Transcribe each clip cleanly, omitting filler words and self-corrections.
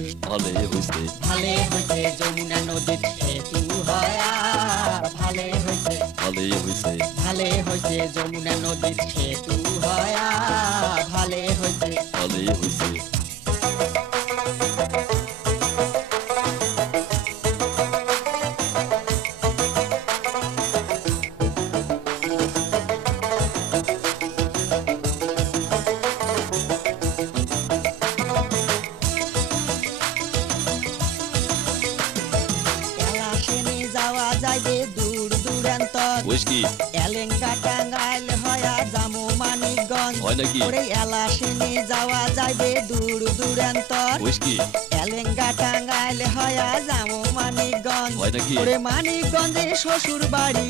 হয়েছে ভালে হইছে ভালে হয়েছে যমুনা নদীর সেতু হয়া ভালে হয়েছে ভালে হইছে ভালে হয়েছে যমুনা নদীর সেতু হয়া ভালে হয়েছে ভালে হইছে এলাসেনে যাওয়া যাইবে দূর দূরান্তর কইস কি এলেঙ্গা টাঙ্গাইল হয়া জামু মানিকগঞ্জ হয় নাকি ওরে এলাসেনে যাওয়া যাইবে দূর দূরান্তর কইস কি এলেঙ্গা টাঙ্গাইল হয়া জামু মানিকগঞ্জ হয় নাকি ওরে মানিকগঞ্জে শ্বশুর বাড়ি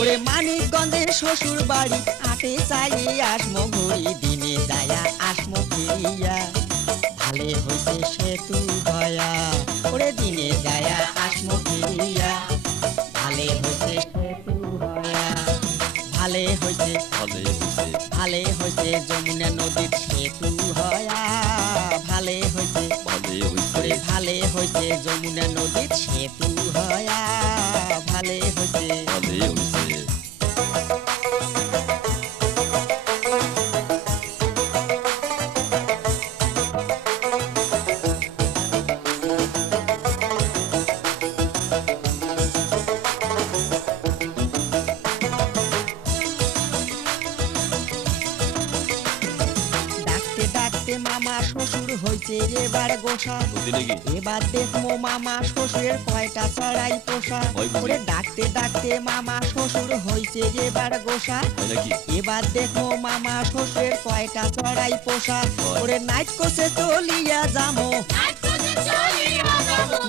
ওরে মানিকগঞ্জে শ্বশুর বাড়ি আটে চাই আসমো ঘুরি দিনে যায়া আসমো ফিরিয়া ভালে হইছে সেতু হয়া ওরে দিনে যায়া আসমো ফিরিয়া ভালে হইছে সেতু হয়া ভালে হইছে ভালে হইছে ভালে হইছে যমুনা নদীর সেতু হয়া ভালে হইছে ভালে হইছে ওরে ভালে হইছে যমুনা নদীর সেতু হয়া ভালে হইছে ভালে হইছে ডাকতে ডাকতে মামা শ্বশুর হইছে এবার গোসা বুঝলি নাকি এবার দেখমো মামা শ্বশুরের কয়টা চড়াই পোষা হয় বুঝি। ওরে ডাকতে ডাকতে মামা শ্বশুর হইছে এবার গোসা হয় নাকি এবার দেখো মামা শ্বশুরের কয়টা চড়াই পোষা হয়। ওরে নাইট কোসে চলিয়া যামো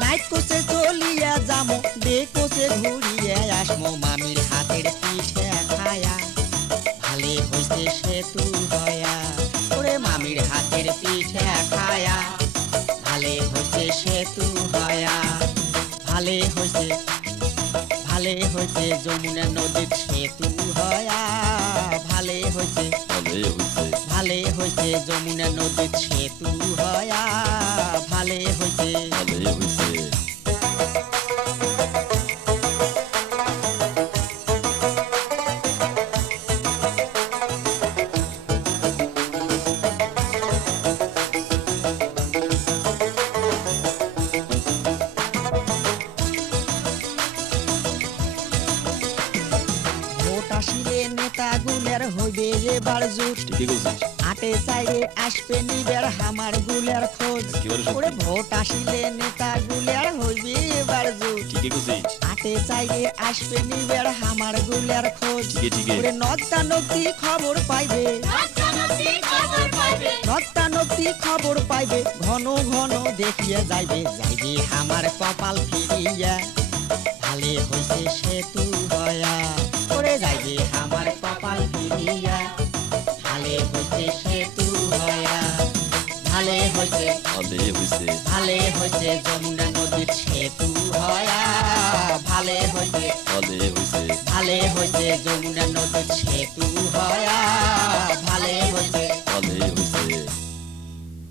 নাইট কোসে চলিয়া যামো দে কোসে ঘুরিয়ে আসমো মামির হাতের পিঠে খায়া ভালে হইছে সেতু হয়া ওরে মামির হাতের পিঠে খায়া ভালে হইছে সেতু হয়া ভালে হইছে ভালে হইছে যমুনা নদীর সেতু হয়া ভালে হইছে ভালে হইছে ভালে হইছে যমুনা নদীর সেতু হয়া ভালে হইছে ভালে হইছে ভোট আসিলে নেতাগুলের হইবে এবার জুট ঠিকই কইছিস আটে চাইরে আসবে নিবের হামার গুলের খোঁজ একেবারে সত্যি। ওরে ভোট আসিলে নেতাগুলের হইবে এবার জুট ঠিকই কইছিস আটে চাইরে আসবে নিবের হামার গুলের খোঁজ ঠিকই ঠিকই ওরে নদ্দা নদী খবর পাইবে নদ্দা নদী খবর পাইবে ঘন ঘন দেখিয়া যাইবে যাইবে আমার কপাল ফিরিয়া ভালে হইছে সেতু হয়া ওরে যাইবে আমার কপাল ফিরিয়া ভালে হইছে সেতু হয়া ভালে হইছে ভালে হইছে ভালে হইছে যমুনা নদীর সেতু হয়া ভালে হইছে ভালে হইছে ভালে হইছে যমুনা নদীর সেতু হয়া ভালে হইছে